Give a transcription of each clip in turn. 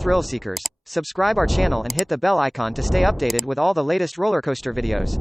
thrill seekers, subscribe our channel and hit the bell icon to stay updated with all the latest roller coaster videos.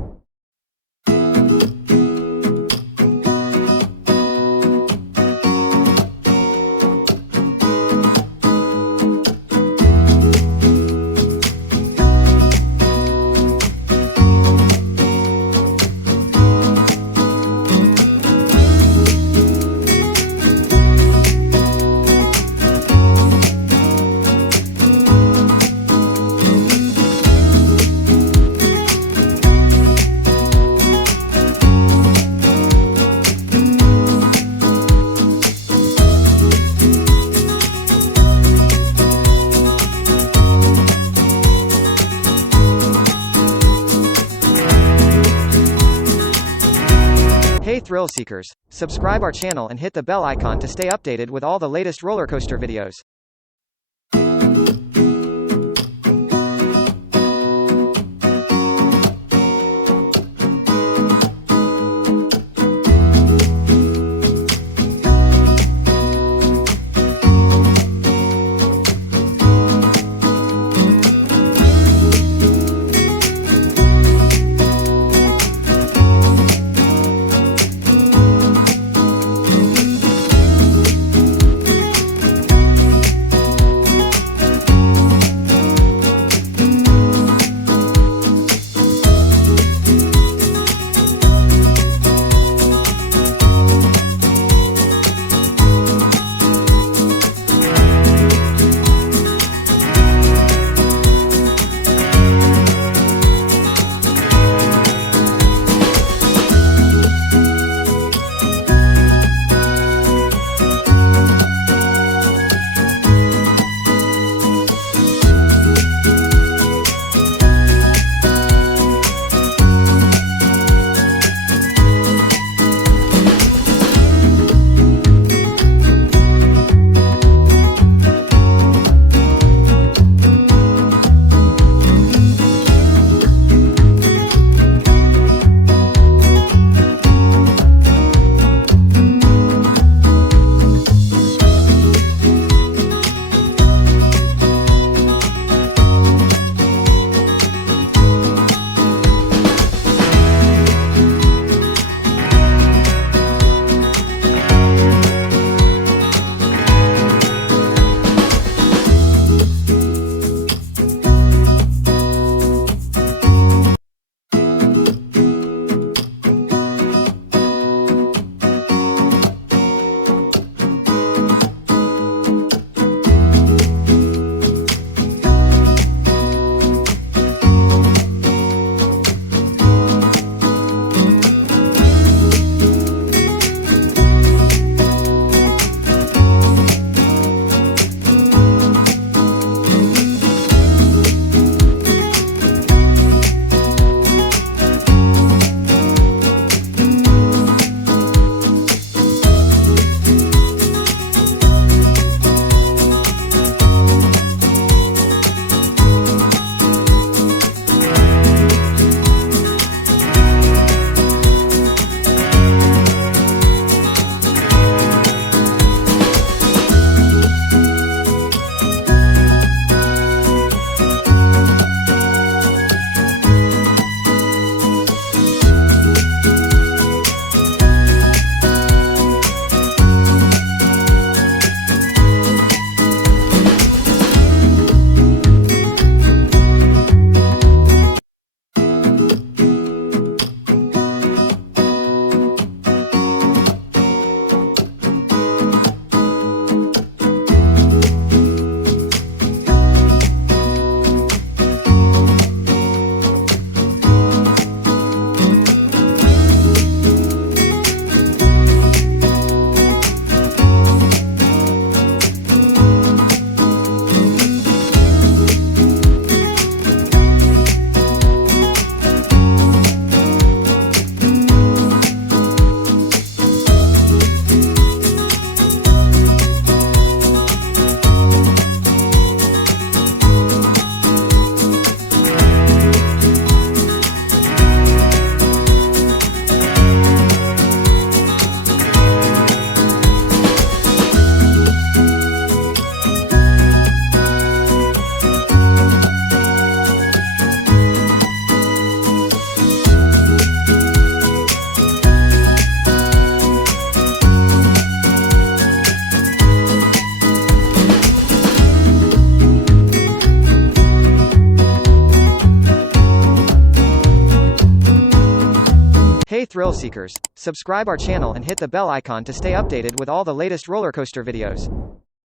Hey thrill seekers, subscribe our channel and hit the bell icon to stay updated with all the latest roller coaster videos. Hey thrill seekers, subscribe our channel and hit the bell icon to stay updated with all the latest roller coaster videos.